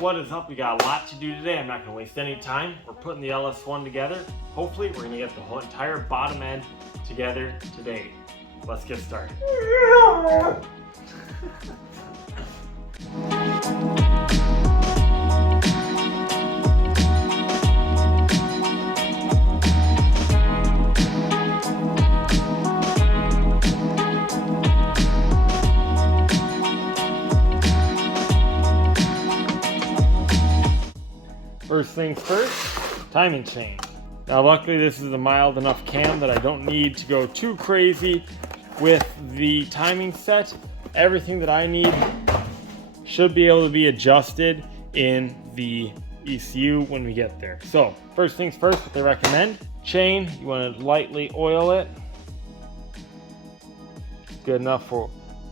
What is up? We got a lot to do today. I'm not going to waste any time. We're putting the LS1 together. Hopefully we're going to get the whole entire bottom end together today. Let's get started. First things first, timing chain. Now luckily this is a mild enough cam that I don't need to go too crazy with the timing set. Everything that I need should be able to be adjusted in the ECU when we get there. So first things first, what they recommend, chain, you want to lightly oil it. Good enough for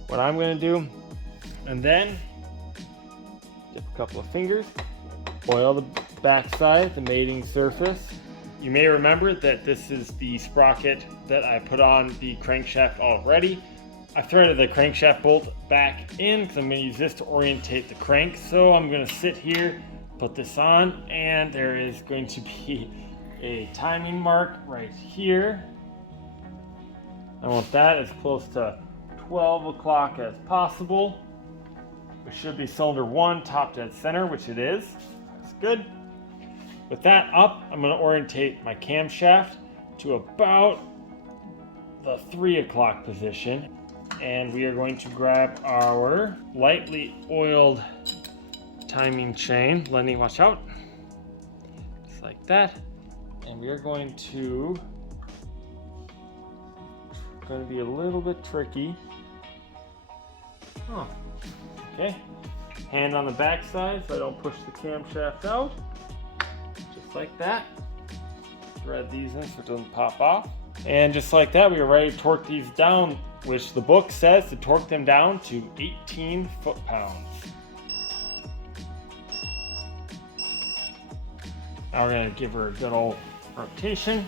what I'm going to do. And then dip a couple of fingers, oil the backside, the mating surface. You may remember that this is the sprocket that I put on the crankshaft already. I threaded the crankshaft bolt back in because I'm going to use this to orientate the crank. So I'm going to sit here, put this on, and there is going to be a timing mark right here. I want that as close to 12 o'clock as possible. It should be cylinder 1, top dead center, which it is. That's good. With that up, I'm going to orientate my camshaft to about the 3 o'clock position. And we are going to grab our lightly oiled timing chain. Lenny, watch out. Just like that. And we are going to be a little bit tricky. Oh, okay. Hand on the back side so I don't push the camshaft out. Just like that. Thread these in so it doesn't pop off. And just like that, we are ready to torque these down, which the book says to torque them down to 18 foot-pounds. Now we're going to give her a good old rotation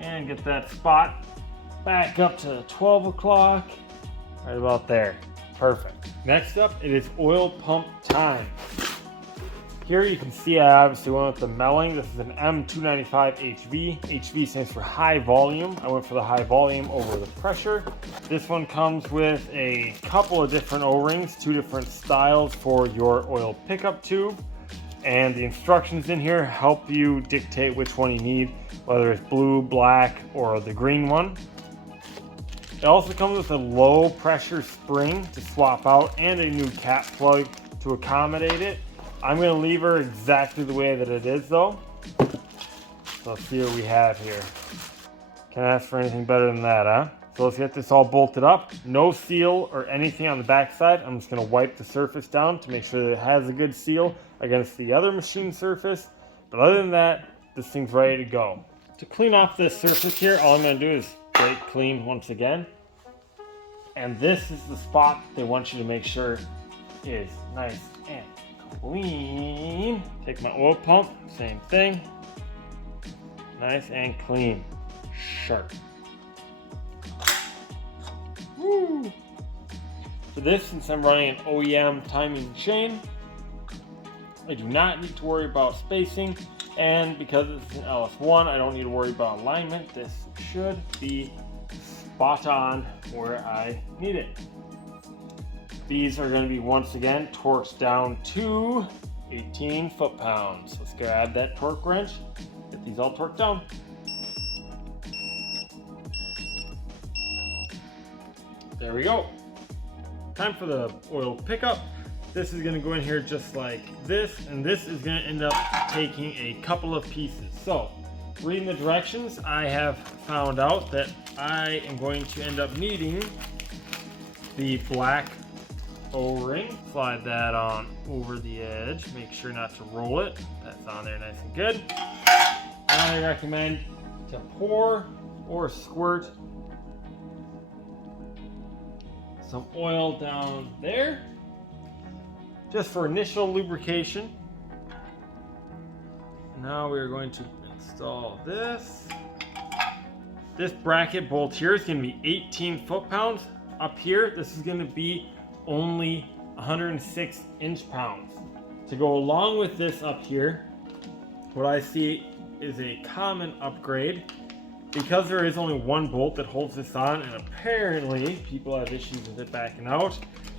and get that spot back up to 12 o'clock, right about there. Perfect. Next up, it is oil pump time. Here you can see I obviously went with the Melling. This is an M295 HV. HV stands for high volume. I went for the high volume over the pressure. This one comes with a couple of different O-rings, 2 different styles for your oil pickup tube. And the instructions in here help you dictate which one you need, whether it's blue, black, or the green one. It also comes with a low pressure spring to swap out and a new cap plug to accommodate it. I'm going to leave her exactly the way that it is though. So let's see what we have here. Can't ask for anything better than that, huh? So let's get this all bolted up. No seal or anything on the back side. I'm just going to wipe the surface down to make sure that it has a good seal against the other machine surface. But other than that, this thing's ready to go. To clean off this surface here, all I'm going to do is brake clean once again. And this is the spot they want you to make sure is nice and clean. Take my oil pump, same thing. Nice and clean. Sharp. Woo! For this, since I'm running an OEM timing chain, I do not need to worry about spacing. And because it's an LS1, I don't need to worry about alignment. This should be spot on where I need it. These are going to be once again torqued down to 18 foot-pounds. Let's go add that torque wrench, get these all torqued down. There we go. Time for the oil pickup. This is going to go in here just like this, and this is going to end up taking a couple of pieces. So, reading the directions, I have found out that I am going to end up needing the black O-ring. Slide that on over the edge. Make sure not to roll it. That's on there nice and good. I recommend to pour or squirt some oil down there, just for initial lubrication. Now we are going to install this. This bracket bolt here is going to be 18 foot-pounds. Up here, this is going to be only 106 inch-pounds. To go along with this up here, what I see is a common upgrade. Because there is only one bolt that holds this on, and apparently people have issues with it backing out.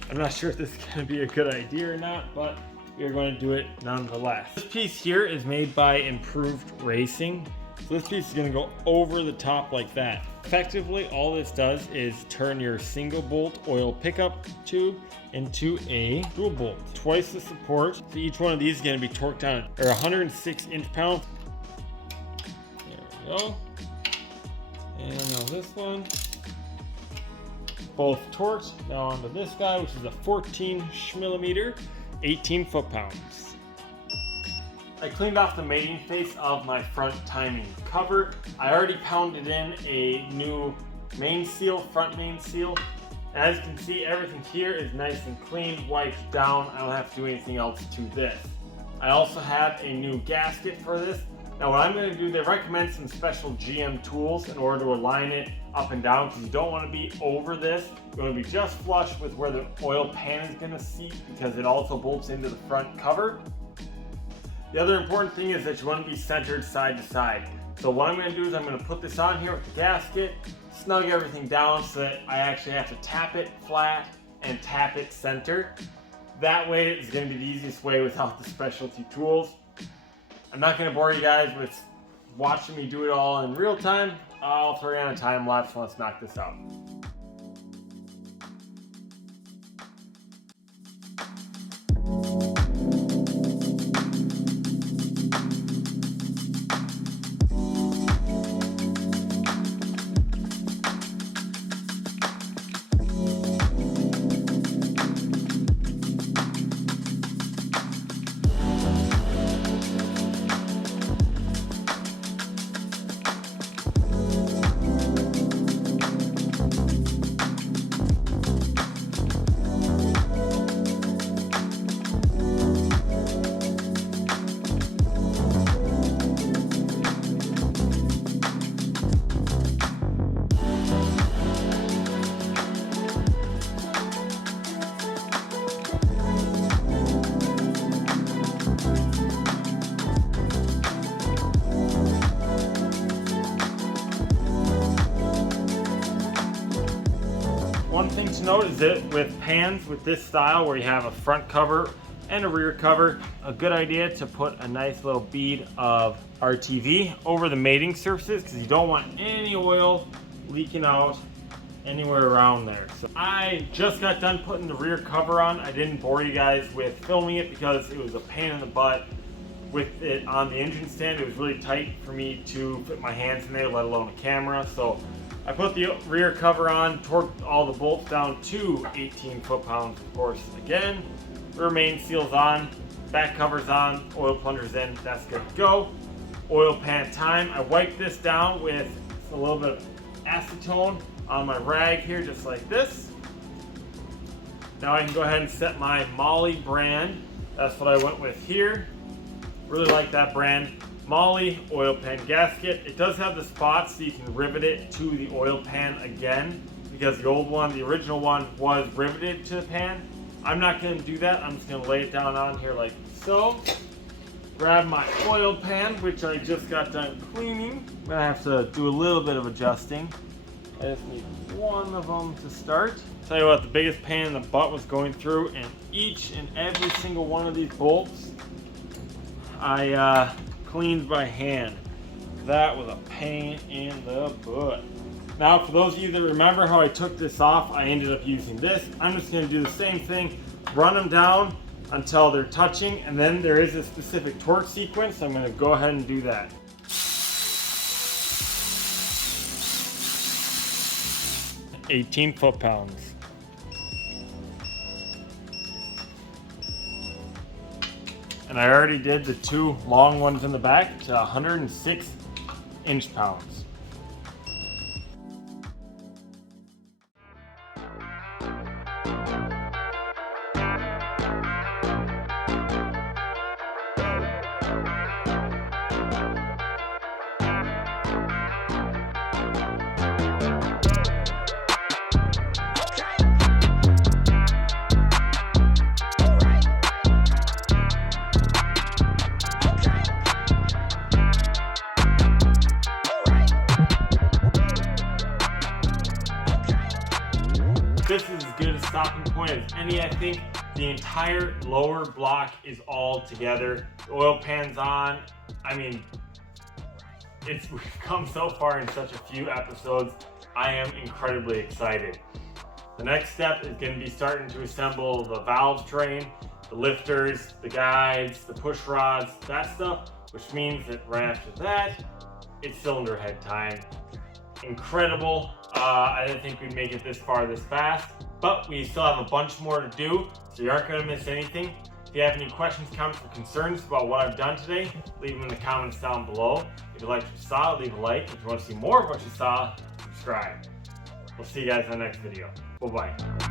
I'm not sure if this is going to be a good idea or not, but we are going to do it nonetheless. This piece here is made by Improved Racing. So this piece is going to go over the top like that. Effectively, all this does is turn your single bolt oil pickup tube into a dual bolt. Twice the support. So each one of these is going to be torqued down. They're 106 inch-pounds. There we go. And now this one. Both torqued. Now onto this guy, which is a 14 millimeter, 18 foot-pounds. I cleaned off the mating face of my front timing cover. I already pounded in a new main seal, front main seal. As you can see, everything here is nice and clean, wiped down. I don't have to do anything else to this. I also have a new gasket for this. Now what I'm going to do, they recommend some special GM tools in order to align it up and down, because you don't want to be over this. You want to be just flush with where the oil pan is going to seat, because it also bolts into the front cover. The other important thing is that you want to be centered side to side. So what I'm going to do is I'm going to put this on here with the gasket, snug everything down so that I actually have to tap it flat and tap it center. That way it's going to be the easiest way without the specialty tools. I'm not going to bore you guys with watching me do it all in real time. I'll throw you on a time lapse. Let's knock this out. One thing to note is that with pans with this style where you have a front cover and a rear cover, a good idea to put a nice little bead of RTV over the mating surfaces, because you don't want any oil leaking out anywhere around there. So I just got done putting the rear cover on. I didn't bore you guys with filming it because it was a pain in the butt with it on the engine stand. It was really tight for me to fit my hands in there, let alone a camera. So I put the rear cover on, torqued all the bolts down to 18 foot-pounds, of course, again. Rear main seal's on, back cover's on, oil plunger's in, that's good to go. Oil pan time. I wiped this down with a little bit of acetone on my rag here, just like this. Now I can go ahead and set my Molly brand. That's what I went with here. Really like that brand. Molly oil pan gasket. It does have the spots so you can rivet it to the oil pan again, because the old one, the original one, was riveted to the pan. I'm not going to do that. I'm just going to lay it down on here like so. Grab my oil pan, which I just got done cleaning. I'm going to have to do a little bit of adjusting. I just need one of them to start. Tell you what, the biggest pain in the butt was going through, and each and every single one of these bolts I cleaned by hand. That was a pain in the butt. Now, for those of you that remember how I took this off, I ended up using this. I'm just going to do the same thing, run them down until they're touching, and then there is a specific torque sequence, so I'm going to go ahead and do that. $18 foot-pounds. And I already did the two long ones in the back to 106 inch-pounds. as any. I think the entire lower block is all together. The oil pan's on. I mean, we've come so far in such a few episodes. I am incredibly excited. The next step is going to be starting to assemble the valve train, the lifters, the guides, the push rods, that stuff, which means that right after that, it's cylinder head time. Incredible. I didn't think we'd make it this far this fast, but we still have a bunch more to do, so you aren't going to miss anything. If you have any questions, comments, or concerns about what I've done today, leave them in the comments down below. If you liked what you saw, leave a like. If you want to see more of what you saw, subscribe. We'll see you guys in the next video. Bye-bye.